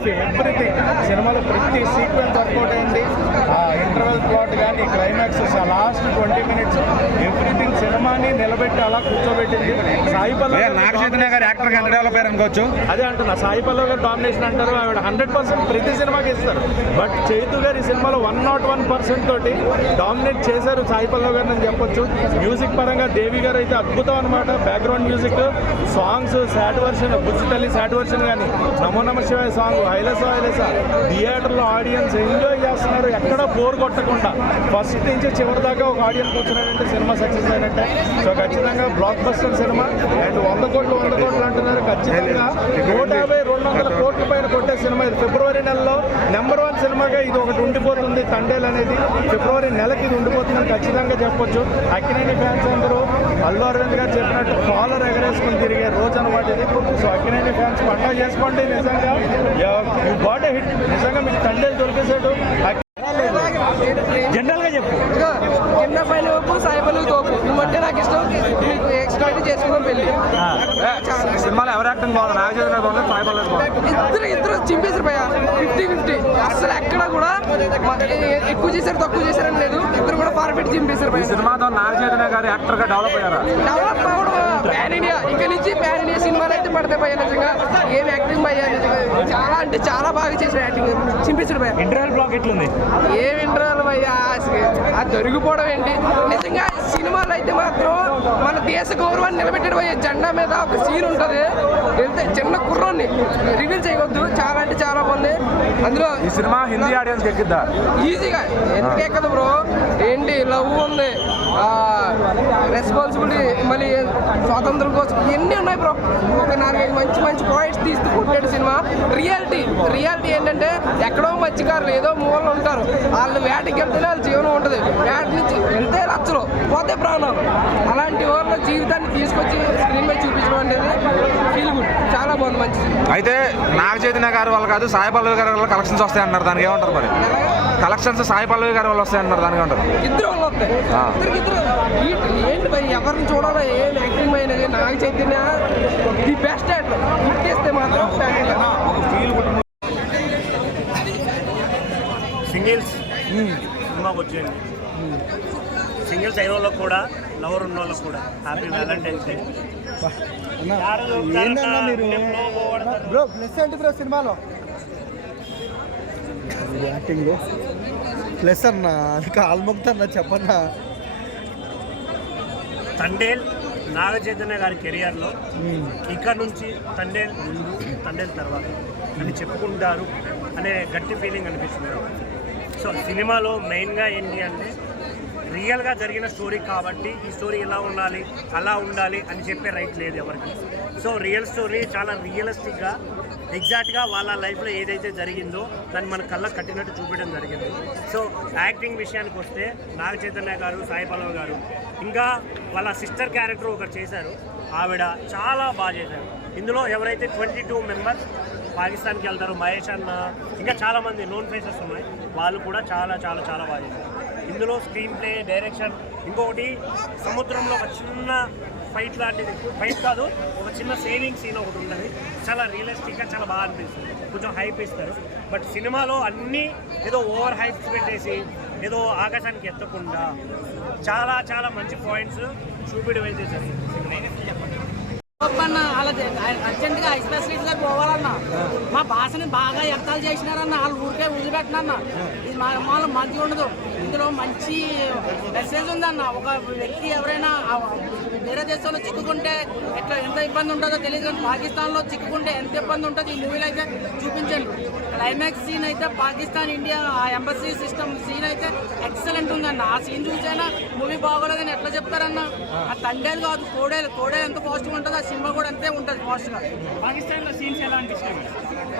Of everything. సినిమాలో ప్రతి sequence work out అయింది. ఇంటర్వెల్ ప్లాట్ కానీ క్లైమాక్స్ లాస్ట్ 20 minutes ఎవ్రీథింగ్ సినిమాని నిలబెట్టి అలా కూర్చోబెట్టింది. సాయి పల్లవి నాగ చైతన్య గారు యాక్టర్ ఎంత డెవలప్ అయ్యారు అనుకోవచ్చు. అదే అంటున్నా, సాయి పల్లవి గారు డామినేషన్ అంటారు, ఆవిడ 100% ప్రతి సినిమాకి ఇస్తారు. బట్ చైతు గారు ఈ సినిమాలో 101% తోటి డామినేట్ చేశారు సాయి పల్లవి గారిని అని చెప్పొచ్చు. మ్యూజిక్ పరంగా దేవి గారు అయితే అద్భుతం అనమాట. Background music, songs, sad version, Bujji Thalli sad version కానీ, నమో నమ శివాయ సాంగ్, హైలస హైలస, థియేటర్లో ఆడియన్స్ ఎంజాయ్ చేస్తున్నారు. ఎక్కడ బోర్ కొట్టకుండా ఫస్ట్ నుంచి చివరి దాకా ఒక ఆడియన్స్ కూర్చున్నారంటే సినిమా సక్సెస్ అయినట్టే. సో ఖచ్చితంగా బ్లాక్ బస్టర్ సినిమా. అండ్ 100 కోట్లు అంటున్నారు. ఖచ్చితంగా 150-200 కోట్ల పైన కొట్టే సినిమా ఇది. ఫిబ్రవరి నెలలో నెంబర్ 1 సినిమాగా ఇది ఒకటి ఉండిపోతుంది. తండేల్ అనేది ఫిబ్రవరి నెలకి ఇది ఉండిపోతుందని ఖచ్చితంగా చెప్పొచ్చు. అక్కినేని ఫ్యాన్స్ అందరూ అల్లు అరవింద్ గారు చెప్పినట్టు కాలర్ ఎగరేసుకుని తిరిగే రోజు అనమాట ఇది. సో అక్కినేని ఫ్యాన్స్ పండగ చేసుకోండి. నిజంగా యూ గాట్ ఎ హిట్. నిజంగా మీకు తండేల్ దొరికేసాడు. జనరల్ గా చెప్పు, కింద పైన తోపు, సాయి పల్లవి తోపు. నువ్వంటే నాకు ఇష్టం, మీకు ఎక్స్ట్రా చేసుకున్నాం పెళ్ళి. సినిమాలో ఎవరు యాక్టింగ్ బాగుంది? నాగ చైతన్య బాగుంది, సాయి పల్లవి బాగుంది. ఇద్దరు చింపేశారు భయ. 50-50 అసలు ఎక్కడ కూడా ఎక్కువ చేశారు తక్కువ చేశారని లేదు. ఇద్దరు కూడా పర్ఫెక్ట్ చింపేశారు భయ. సినిమాతో నాగ చైతన్య గారు యాక్టర్ గా డెవలప్ అయ్యారా? డెవలప్ అవ్వడం ప్యాన్ ఇండియా. ఇక నుంచి ప్యాన్ ఇండియా సినిమాలు అయితే పడతాయి భయ. నిజంగా ఏం యాక్టింగ్ భయ, చాలా అంటే చాలా బాగా చేశారు యాక్టింగ్. చింపేశారు భయ. ఇంటర్వెల్ బ్లాక్ ఎట్లుంది? ఏం ఇంటర్వెల్ భయ్యా, అది దొరికిపోవడం ఏంటి. నిజంగా సినిమాలో అయితే మాత్రం మన దేశ గౌరవాన్ని నిలబెట్టడం భయ్యా. జెండా మీద ఒక సీన్ ఉంటుంది, వెళ్తే చిన్న కుర్రోని రివీల్ చేయవద్దు. చాలా అంటే చాలా బాగుంది. అందులో ఈ సినిమా హిందీ ఆడియన్స్ ఎక్కిద్దా? ఈజీగా ఎందుకు ఎక్కదు బ్రో. ఏంటి లవ్ ఉంది, రెస్పాన్సిబిలిటీ, మళ్ళీ స్వాతంత్రం కోసం ఇవన్నీ ఉన్నాయి బ్రో. ఒక 4-5 మంచి మంచి పాయింట్స్ తీస్తూ కొట్టాడు సినిమా. రియాలిటీ ఏంటంటే ఎక్కడో మత్స్యకారులు ఏదో మూలలో ఉంటారు. వాళ్ళు వేటకి వెళ్తేనే వాళ్ళ జీవనం ఉంటుంది. వేట నుంచి వెళ్తే లక్షలు పోతే ప్రాణాలు. అలాంటి వాళ్ళ జీవితాన్ని తీసుకొచ్చి స్క్రీన్ మీద చూపించడం అనేది ఫీల్ గుడ్. చాలా బాగుంది, మంచి. అయితే నాగ చైతన్య గారి వాళ్ళు కాదు, సాయి పల్లవి గారి వల్ల కలెక్షన్స్ వస్తాయి అంటారు. దానికి ఏమంటారు మరి? కలెక్షన్స్ సాయి పల్లవి గారి వాళ్ళు వస్తాయి అంటారు. దానికి ఏమంటారు? ఇద్దరు వాళ్ళు వస్తాయి. ఏంటి భయ్, ఎవరిని చూడాలో ఏం యాక్టింగ్ అనేది. Naga Chaitanya the best actor. గుర్తిస్తే మాత్రం సింగిల్స్ సినిమాకి వచ్చేయండి. సింగిల్స్ అయిన వాళ్ళకి కూడా, లవర్ ఉన్న వాళ్ళకి కూడా happy Valentine's day. Bro plus ఏంటి బ్రో సినిమాలో? యాక్టింగ్ ప్లస్ అన్న, అది కాల్మొక్తన్నా చెప్పన్నా. తండేల్ నాగ చైతన్య గారి కెరియర్లో ఇక్కడ నుంచి తండేల్ ముందు, తండేల్ తర్వాత అని చెప్పుకుంటారు అనే గట్టి ఫీలింగ్ అనిపిస్తుంది. సో సినిమాలో మెయిన్గా ఏంటి అంటే రియల్గా జరిగిన స్టోరీ కాబట్టి ఈ స్టోరీ ఇలా ఉండాలి, అలా ఉండాలి అని చెప్పే రైట్ లేదు ఎవరికి. సో రియల్ స్టోరీ చాలా రియలిస్టిక్గా ఎగ్జాక్ట్గా వాళ్ళ లైఫ్లో ఏదైతే జరిగిందో దాన్ని మన కళ్ళకు కట్టినట్టు చూపించడం జరిగింది. సో యాక్టింగ్ విషయానికి వస్తే నాగ చైతన్య గారు, సాయి పల్లవి గారు, ఇంకా వాళ్ళ సిస్టర్ క్యారెక్టర్ ఒకటి చేశారు. ఆవిడ చాలా బాగా చేశారు. ఇందులో ఎవరైతే 22 మెంబర్స్ పాకిస్తాన్కి వెళ్తారో, మహేష్ అన్న, ఇంకా చాలామంది నోన్ ఫేసెస్ ఉన్నాయి, వాళ్ళు కూడా చాలా చాలా చాలా బాగా చేశారు. ఇందులో స్క్రీన్ ప్లే, డైరెక్షన్, ఇంకొకటి సముద్రంలో ఒక చిన్న ఫైట్ లాంటిది, ఫైట్ కాదు, ఒక చిన్న సేవింగ్ సీన్ ఒకటి ఉంటుంది. చాలా రియలిస్టిక్గా చాలా బాగా అనిపిస్తుంది. కొంచెం హైప్ ఇస్తారు. బట్ సినిమాలో అన్నీ ఏదో ఓవర్ హైప్స్ పెట్టేసి ఏదో ఆకాశానికి ఎత్తకుండా చాలా చాలా మంచి పాయింట్స్ చూపిడి వేసేసారు. అలా అర్జెంట్గా ఐ స్పెషలిస్ట్ గారు పోవాలన్నా. మా భాషని బాగా ఎత్తాలు చేసినారన్న. వాళ్ళు ఊరికే వదిలిపెట్టినన్న. ఇది మాలో మంచిగా ఉండదు. ఇందులో మంచి మెసేజ్ ఉందన్న. ఒక వ్యక్తి ఎవరైనా వేరే దేశంలో చిక్కుకుంటే ఎంత ఇబ్బంది ఉంటుందో తెలియదు, కానీ పాకిస్తాన్లో చిక్కుకుంటే ఎంత ఇబ్బంది ఉంటుందో ఈ మూవీలో అయితే చూపించండి. క్లైమాక్స్ సీన్ అయితే పాకిస్తాన్ ఇండియా ఆ ఎంబసీ సిస్టమ్ సీన్ అయితే ఎక్సలెంట్ ఉందన్న. ఆ సీన్ చూసైనా మూవీ బాగోలేదని ఎట్లా చెప్తారన్న? ఆ తండేలు కాదు, కోడేలు ఎంత పాజిటివ్ ఉంటుందో ఆ సినిమా కూడా అంతే ఉంటుంది పాజిటివ్గా. పాకిస్తాన్లో సీన్స్ ఎలా అనిపిస్తుంది?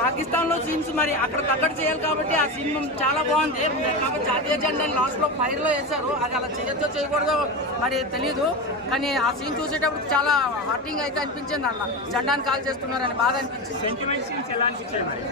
పాకిస్తాన్లో సీన్స్ మరి అక్కడ తగ్గట్టు చేయాలి కాబట్టి ఆ సినిమా చాలా బాగుంది. కాబట్టి జాతీయ జెండాని లాస్ట్లో ఫైర్లో వేశారు. అది అలా చేయొచ్చో చేయకూడదో మరి తెలియదు, కానీ ఆ సీన్ చూసేటప్పుడు చాలా హార్టింగ్ అయితే అనిపించింది అన్న. జెండాని కాల్ చేస్తున్నారని బాగా అనిపించింది. సెంటిమెంట్ సీన్స్ ఎలా అనిపించాయి మరి?